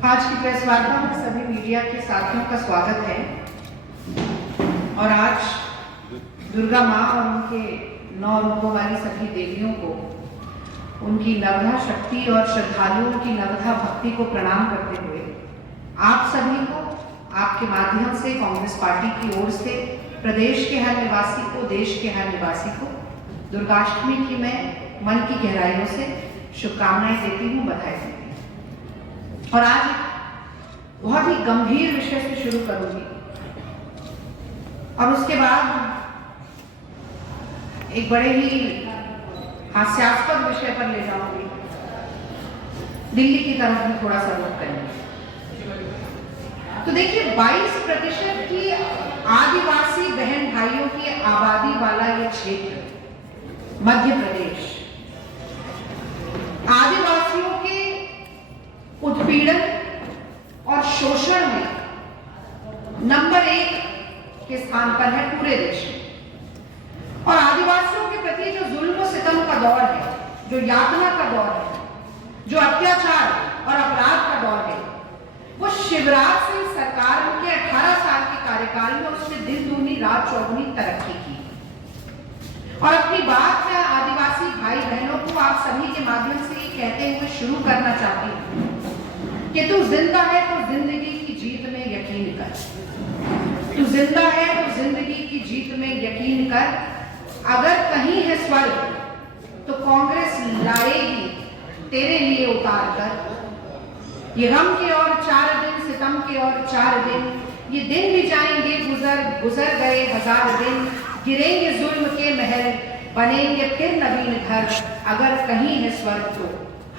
आज की प्रेस वार्ता में सभी मीडिया के साथियों का स्वागत है। और आज दुर्गा माँ और उनके 9 रूपों वाली सभी देवियों को उनकी नवधा शक्ति और श्रद्धालुओं की नवधा भक्ति को प्रणाम करते हुए आप सभी को आपके माध्यम से कांग्रेस पार्टी की ओर से प्रदेश के हर निवासी को, देश के हर निवासी को दुर्गाष्टमी की मैं मन की गहराइयों से शुभकामनाएं देती हूँ, बधाई देती हूँ। और आज बहुत ही गंभीर विषय से शुरू करूंगी और उसके बाद एक बड़े ही हास्यास्पद विषय पर ले जाऊंगी। दिल्ली की तरफ भी थोड़ा सा रुख करेंगे। तो देखिए, 22% की आदिवासी बहन भाइयों की आबादी वाला ये क्षेत्र मध्य प्रदेश आदिवासियों के उत्पीड़न और शोषण में नंबर 1 के स्थान पर है पूरे देश में। और आदिवासियों के प्रति जो जुल्म सितम का दौर है, जो यातना का दौर है, जो अत्याचार और अपराध का दौर है, वो शिवराज सिंह सरकार के 18 साल के कार्यकाल में उसने दिन दूनी रात चौगुनी तरक्की की। और अपनी बात मैं आदिवासी भाई बहनों को आप सभी के माध्यम से ये कहते हुए शुरू करना चाहती हूँ कि तू जिंदा है तो जिंदगी की जीत में यकीन कर। तू जिंदा है तो जिंदगी की जीत में यकीन कर। अगर कहीं है स्वर्ग तो कांग्रेस लाएगी तेरे लिए उतार कर। ये गम के और 4 दिन, सितम के और 4 दिन, ये दिन भी जाएंगे गुजर, गुजर गए 1000 दिन। गिरेंगे जुल्म के महल, बनेंगे फिर नवीन घर। अगर कहीं है स्वर्ग तो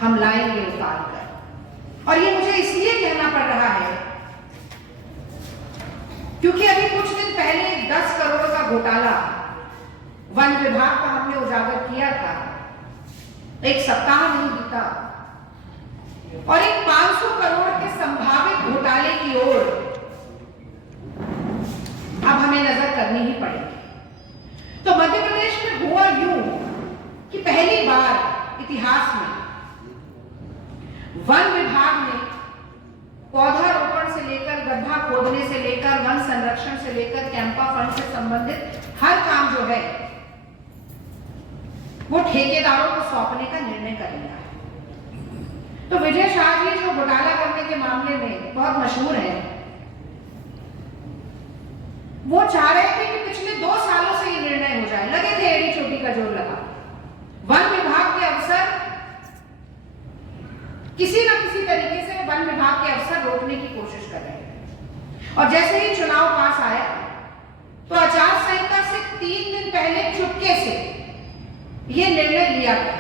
हम लाएंगे उतार कर। और ये मुझे इसलिए कहना पड़ रहा है क्योंकि अभी कुछ दिन पहले 10 करोड़ का घोटाला वन विभाग का हमने उजागर किया था। एक सप्ताह नहीं बीता और एक 500 करोड़ के संभावित घोटाले की ओर अब हमें नजर करनी ही पड़ेगी। तो मध्य प्रदेश में हुआ यूं कि पहली बार इतिहास में वन विभाग ने पौधारोपण से लेकर, गड्ढा खोदने से लेकर, वन संरक्षण से लेकर, कैंपा फंड से संबंधित हर काम जो है वो ठेकेदारों को सौंपने का निर्णय कर लिया है। तो विजय शाह जी जो घोटाला करने के मामले में बहुत मशहूर है, वो चाह रहे थे कि पिछले 2 सालों से ये निर्णय हो जाए। लगे थे एड़ी चोटी का जोर लगा। वन विभाग के अफसर किसी न किसी तरीके से वन विभाग के अफसर रोकने की कोशिश कर रहे हैं। और जैसे ही चुनाव पास आया तो आचार संहिता से 3 दिन पहले चुपके से यह निर्णय लिया गया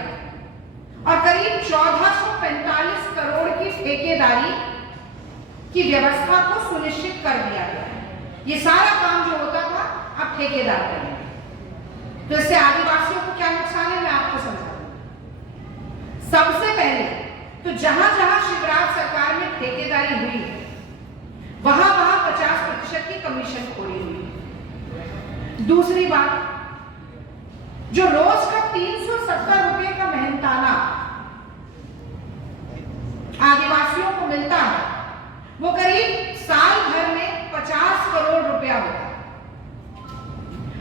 और करीब 1445 करोड़ की ठेकेदारी की व्यवस्था को सुनिश्चित कर दिया गया। ये सारा काम जो होता था अब ठेकेदार करेंगे। तो इससे आदिवासियों को क्या नुकसान है, मैं आपको समझाऊंगा। सबसे पहले तो जहां जहां शिवराज सरकार में ठेकेदारी हुई है वहां 50% की कमीशन खोरी हुई है। दूसरी बात, जो रोज का 370 रुपए का मेहनताना आदिवासियों को मिलता है वो करीब साल भर में 50 करोड़ रुपया होता है।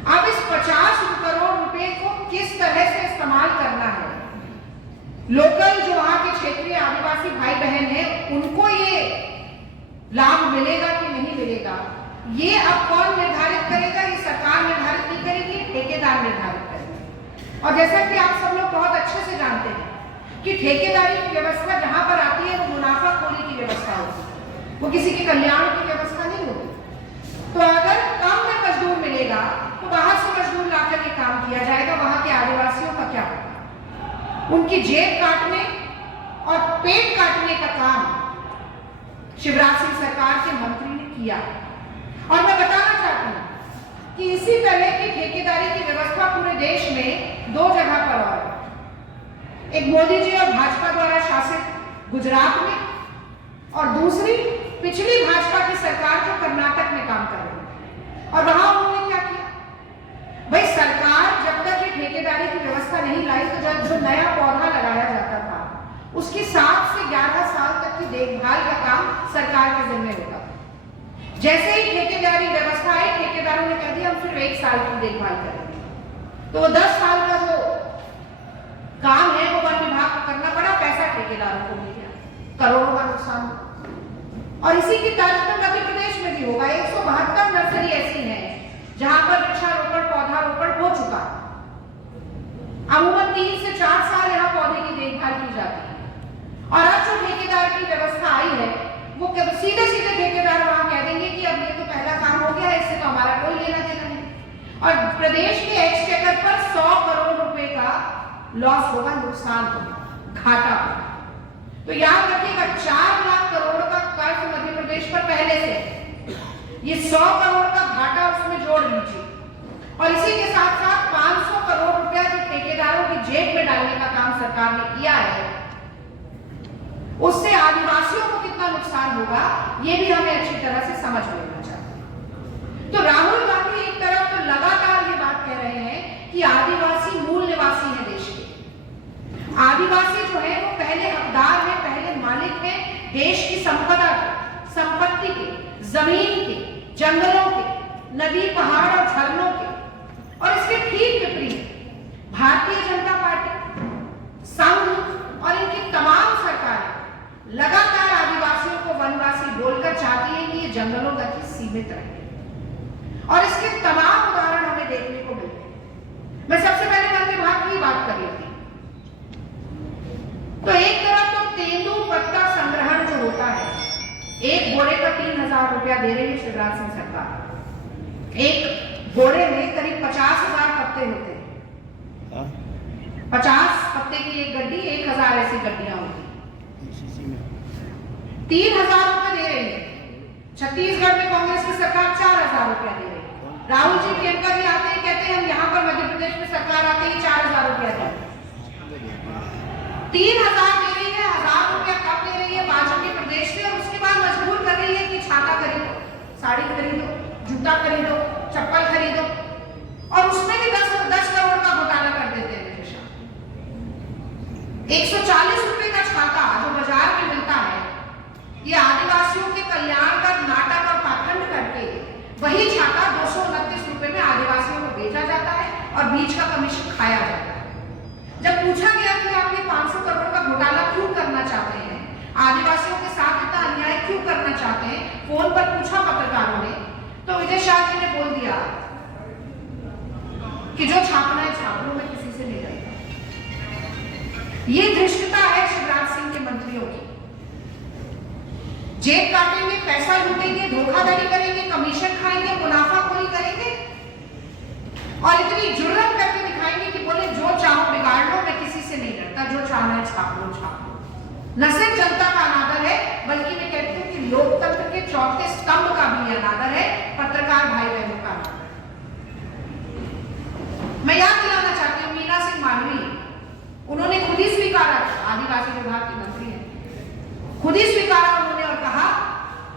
अब इस 50 करोड़ रुपए को किस तरह से इस्तेमाल करना है, लोकल जो वहां के क्षेत्रीय आदिवासी भाई बहन हैं उनको ये लाभ मिलेगा कि नहीं मिलेगा, ये अब कौन निर्धारित करेगा? ये सरकार निर्धारित नहीं करेगी, ठेकेदार निर्धारित करेगा। और जैसा कि आप सब लोग बहुत अच्छे से जानते हैं कि ठेकेदारी की व्यवस्था जहां पर आती है वो मुनाफाखोरी की व्यवस्था होती है, वो किसी के कल्याण की व्यवस्था नहीं होती। तो अगर कम में मजदूर मिलेगा तो बाहर से मजदूर लाकर के काम किया जाएगा। वहां के आदिवासियों का क्या होगा? उनकी जेब काटने और पेट काटने का काम शिवराज सिंह सरकार के मंत्री ने किया। और मैं बताना चाहती हूं कि इसी तरह की ठेकेदारी की व्यवस्था पूरे देश में 2 जगह पर और है। एक मोदी जी और भाजपा द्वारा शासित गुजरात में और दूसरी पिछली भाजपा की सरकार जो कर्नाटक में काम कर रही है। और वहां उन्होंने क्या किया? भाई सरकार जब तक ये ठेकेदारी की व्यवस्था नहीं लाई तो जब जो नया पौधा लगाया जाता था उसकी 7 से 11 साल तक की देखभाल का काम सरकार के जिम्मे होता था। जैसे ही ठेकेदारी व्यवस्था आई, ठेकेदारों ने कह दिया हम सिर्फ 1 साल की देखभाल करेंगे, तो 10 साल का जो काम है वो वन विभाग को करना पड़ा, पैसा ठेकेदारों को मिल गया, करोड़ों का नुकसान। और इसी की तर्ज पर मध्य प्रदेश में भी होगा। 172 नर्सरी ऐसी हैं जहां पर वृक्षारोपण पौधारोपण हो चुका है। अमूमन 3 से 4 साल यहाँ पौधे की देखभाल की जाती है। और अब जो ठेकेदार की व्यवस्था आई है, वो सीधे सीधे ठेकेदार वहां कह देंगे कि अब ये तो पहला काम हो गया, इससे तो हमारा कोई लेना देना नहीं। और प्रदेश के एक्सचेकर पर 100 करोड़ रुपए का लॉस होगा, नुकसान होगा, घाटा होगा। तो याद रखिएगा, 4 लाख करोड़ का कर्ज मध्य प्रदेश पर पहले से, ये 100 करोड़ का घाटा उसमें जोड़ लीजिए। और इसी के साथ साथ 500 करोड़ रुपया जो ठेकेदारों की जेब में डालने का काम सरकार ने किया है, उससे आदिवासियों को कितना नुकसान होगा, ये भी हमें अच्छी तरह से समझ लेना चाहिए। तो राहुल गांधी एक तरफ तो लगातार ये बात कह रहे हैं कि आदिवासी मूल निवासी है देश के। आदिवासी जो है वो पहले हकदार है, पहले मालिक है देश की संपदा के, संपत्ति के, जमीन के, जंगलों के, नदी पहाड़ और झरनों के। और इसके ठीक विपरीत भारतीय जनता पार्टी, संघ और इनकी तमाम सरकारें लगातार आदिवासियों को वनवासी बोलकर चाहती है कि ये जंगलों तक ही सीमित रहे। और इसके तमाम उदाहरण हमें देखने को मिलते हैं। मैं सबसे पहले वन विभाग की बात कर रही थी। तो एक तरफ तो तेंदुपत्ता संग्रहण जो होता है, एक बोरे का 3000 रुपया दे रही है शिवराज सिंह सरकार। एक बोरे में करीब 50,000 पत्ते होते हैं। 50 पत्ते की एक गड्डी, 1000 ऐसी गड्डियां होती हैं। 3000 रुपए दे रही है। छत्तीसगढ़ में कांग्रेस की सरकार 4000 रुपया दे रही है। राहुल जी प्रियंका जी आते हैं, कहते हैं हम यहाँ पर मध्य प्रदेश में सरकार आते ही 4000 रुपया दे रही है। 3000 दे रही है, 1000 रुपया कम दे रही है भाजपा के प्रदेश से, और उसके बाद मजबूर कर रही है कि छाता खरीदो, साड़ी खरीदो, जूता खरीदो, चप्पल खरीदो, और उसमें भी 10 करोड़ का घोटाला कर देते हैं। 140 रुपए का छाता जो बाजार में मिलता है, ये आदिवासियों के कल्याण का नाटक और पाखंड करके वही छाता 229 रुपए में आदिवासियों को बेचा जाता है और बीच का कमीशन खाया जाता है। जब पूछा गया कि आप ये 500 करोड़ का घोटाला क्यों करना चाहते हैं, आदिवासियों के साथ इतना अन्याय क्यों करना चाहते हैं, फोन पर पूछा पत्रकारों ने, तो विजय शाह जी ने बोल दिया कि जो छापना है छाप लो, मैं किसी से नहीं डरता। ये धृष्टता है शिवराज सिंह के मंत्रियों की। जेब काटेंगे, पैसा लूटेंगे, धोखाधड़ी करेंगे, कमीशन खाएंगे, मुनाफाखोरी करेंगे, और इतनी जुर्रत करके दिखाएंगे कि बोले जो चाहो बिगाड़ लो, मैं किसी से नहीं डरता, जो चाहना है छाप लो, छाप लो। न सिर्फ जनता का अनादर है, बल्कि मैं कहती हूँ कि लोकतंत्र के चौथे स्तंभ का भी अनादर है, पत्रकार भाई बहनों का अनादर। मैं याद दिलाना चाहती हूँ, मीना सिंह मालवीय, उन्होंने खुद ही स्वीकारा, आदिवासी विभाग की मंत्री है, खुद ही स्वीकारा उन्होंने और कहा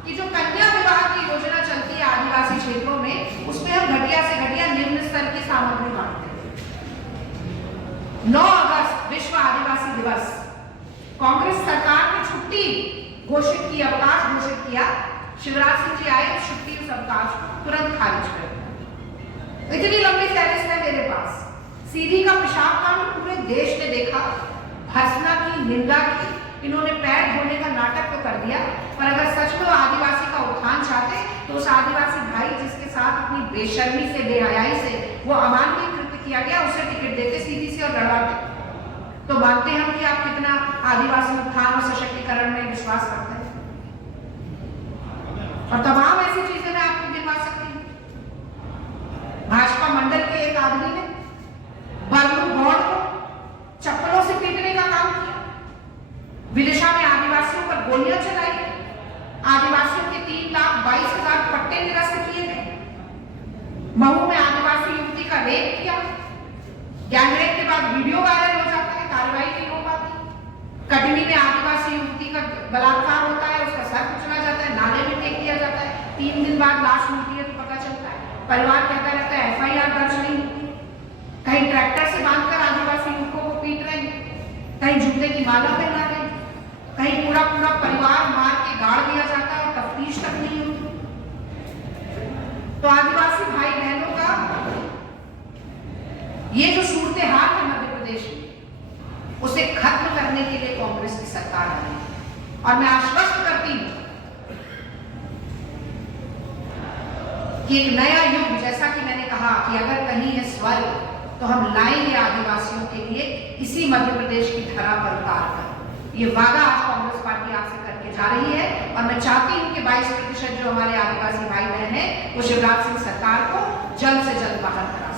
कि जो कन्या विवाह की योजना चलती है आदिवासी क्षेत्रों में, उसमें हम घटिया से घटिया निम्न स्तर की सामग्री बांटते हैं। 9 अगस्त विश्व आदिवासी दिवस, कांग्रेस सरकार ने छुट्टी घोषित की, अवकाश घोषित किया, शिवराज सिंह जी आए, छुट्टी उस अवकाश तुरंत खारिज कर दिया। इतनी लंबी फहरिस्त है मेरे पास। सीधी का पेशाब कांड पूरे देश ने देखा, भर्त्सना की, निंदा की, इन्होंने पैर धोने का नाटक तो कर दिया, पर अगर सच में आदिवासी का उत्थान चाहते तो उस आदिवासी भाई जिसके साथ इतनी बेशर्मी से, बेहयाई से वो अमानवीय कृत्य किया गया, उसे टिकट देते सीधी से और लड़वाते, तो मानते हम कि आप कितना आदिवासी उत्थान और सशक्तिकरण में विश्वास करते हैं। और तमाम ऐसी चीजें मैं आपको गिनवा सकती हूँ। भाजपा मंडल के एक आदमी ने बरनू गौड़ को चप्पलों से पीटने का काम किया, विदिशा में आदिवासियों पर गोलियां चलाई, आदिवासियों के 3,22,000 पट्टे निरस्त किए गए, महू में आदिवासी युवती का रेप किया, गैंगरेप के बाद वीडियो वायरल हो जाता है, कार्रवाई नहीं हो पाती, कटनी में आदिवासी युवती का बलात्कार होता है, उसका सर कुचला जाता है, नाले में फेंक दिया जाता है, 3 दिन बाद लाश मिलती है तो पता चलता है, परिवार कहता रहता है FIR दर्ज नहीं होती, कहीं ट्रैक्टर से बांधकर आदिवासी युवकों को पीट रहे हैं, कहीं जूते की माला पहना रहे हैं, ये जो सूरत हाल है मध्य प्रदेश में, उसे खत्म करने के लिए कांग्रेस की सरकार आई है। और मैं आश्वस्त करती हूं कि एक नया युग, जैसा कि मैंने कहा कि अगर कहीं है स्वर्ग तो हम लाएंगे आदिवासियों के लिए इसी मध्य प्रदेश की धरा पर उतार कर। ये वादा आज कांग्रेस पार्टी आपसे करके जा रही है और मैं चाहती हूं कि 22% जो हमारे आदिवासी भाई बहन हैं वो शिवराज सिंह सरकार को जल्द से जल्द बाहर करा।